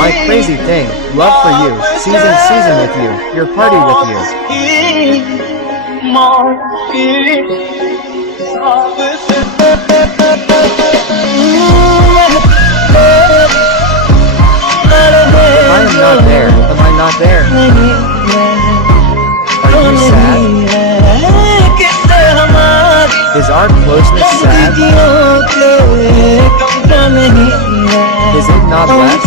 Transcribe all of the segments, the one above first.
My crazy thing, love for you, season with you, your party with you. If I am not there, am I not there? Are you sad? Is our closeness sad? Is it not less?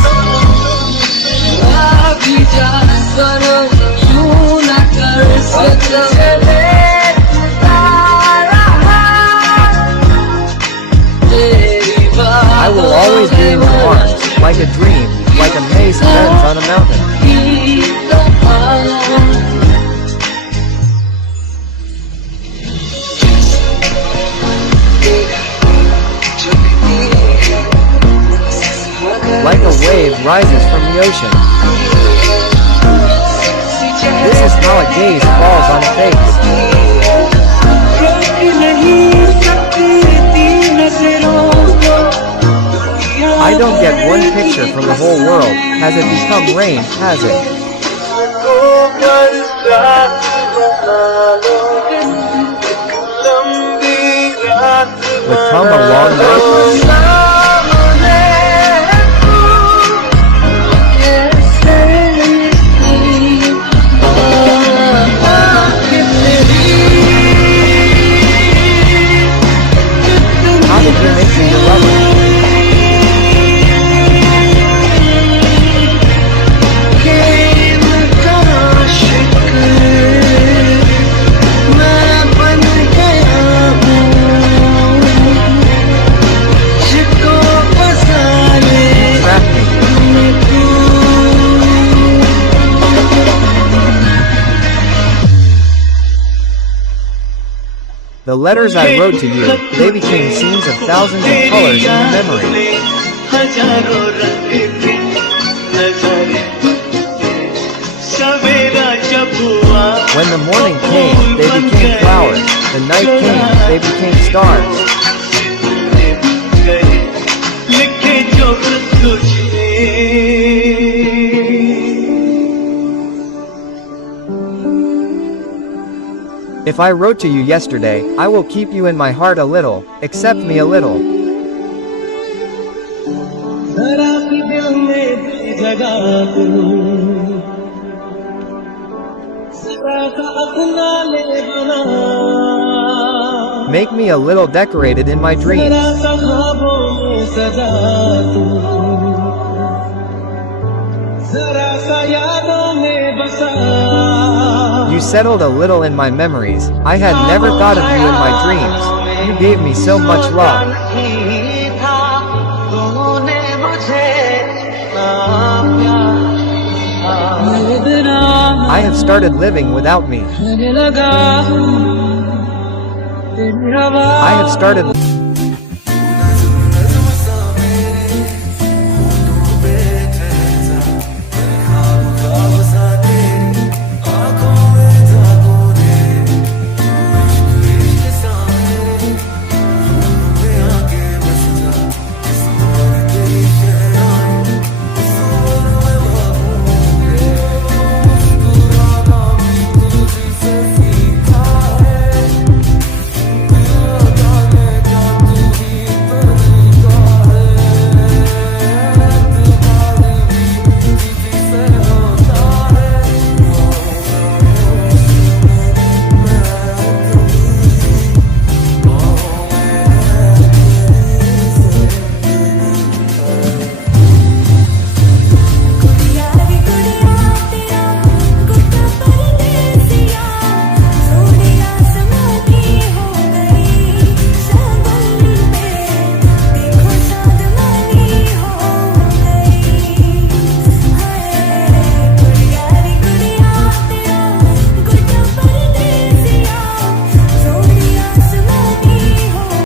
I will always be in your arms, like a dream, like a maze bends on a mountain. Like a wave rises from the ocean. This is how a gaze falls on a face. I don't get one picture from the whole world. Has it become rain, has it? We've come a long way. How did you make me your lover? The letters I wrote to you, they became scenes of thousands of colors in the memory. When the morning came, they became flowers. The night came, they became stars. If I wrote to you yesterday, I will keep you in my heart a little, accept me a little. Make me a little decorated in my dreams. You settled a little in my memories. I had never thought of you in my dreams. You gave me so much love. I have started living without me. I have started